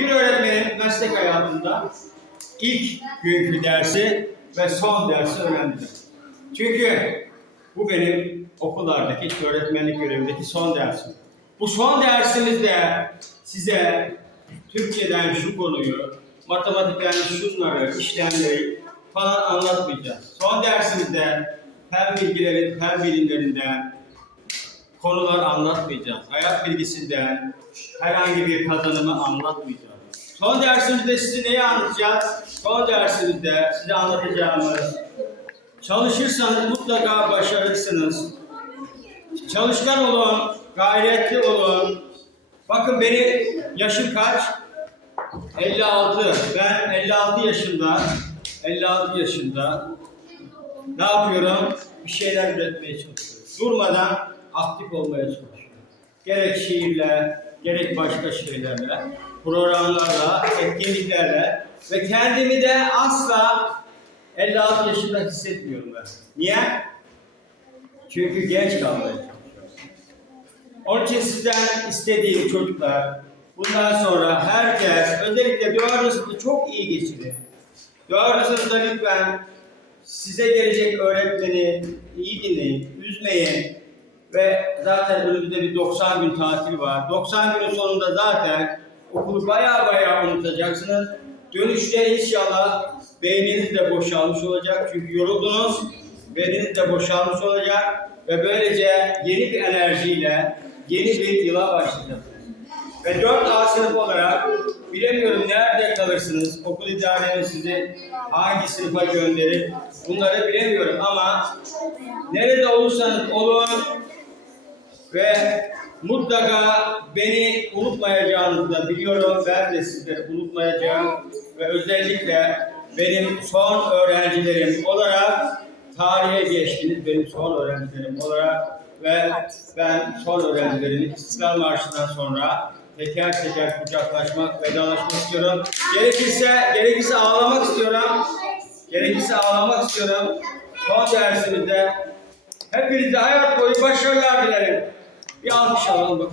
Bir öğretmenin meslek hayatında ilk günkü dersi ve son dersi öğrendim. Çünkü bu benim okullardaki öğretmenlik görevindeki son dersim. Bu son dersimizde size Türkçeden şu konuyu, matematikten şunları, işlemleri falan anlatmayacağız. Son dersimizde fen bilgilerin, fen bilimlerinden konular anlatmayacağız. Hayat bilgisinden herhangi bir kazanımı anlatmayacağız. Son dersimizde size neyi anlatacağız? Son dersimizde size anlatacağımız çalışırsanız mutlaka başarırsınız. Çalışkan olun, gayretli olun. Bakın benim yaşım kaç? 56. Ben 56 yaşında, 56 yaşında ne yapıyorum? Bir şeyler üretmeye çalışıyorum. Durmadan aktif olmaya çalışıyorum. Gerek şiirle, gerek başka şeylerle, programlarla, etkinliklerle ve kendimi de asla 56 yaşında hissetmiyorum ben. Niye? Çünkü genç kalmaya çalışıyorum. Onun için sizden istediğim çocuklar, bundan sonra herkes, özellikle dördüncü çok iyi geçirin. Dördüncü lütfen size gelecek öğretmeni iyi dinleyin, üzmeyin ve zaten önümüzde bir 90 gün tatil var. 90 günün sonunda zaten okulu baya baya unutacaksınız. Dönüşte inşallah beyniniz de boşalmış olacak çünkü yoruldunuz. Beyniniz de boşalmış olacak ve böylece yeni bir enerjiyle yeni bir yıla başlayacaksınız. Ve 4 A sınıf olarak bilemiyorum nerede kalırsınız, okul idareniz sizi hangi sınıfa gönderir bunları bilemiyorum ama nerede olursanız olun ve mutlaka beni unutmayacağınızı da biliyorum. Ben de sizleri unutmayacağım ve özellikle benim son öğrencilerim olarak tarihe geçtiniz benim son öğrencilerim olarak ve ben son öğrencilerimi İstiklal Marşı'ndan sonra teker teker kucaklaşmak, vedalaşmak istiyorum. Gerekirse, gerekirse ağlamak istiyorum. Gerekirse ağlamak istiyorum. Son dersimizde hepinize hayat boyu başarılar dilerim. Bir alkış alalım bakalım.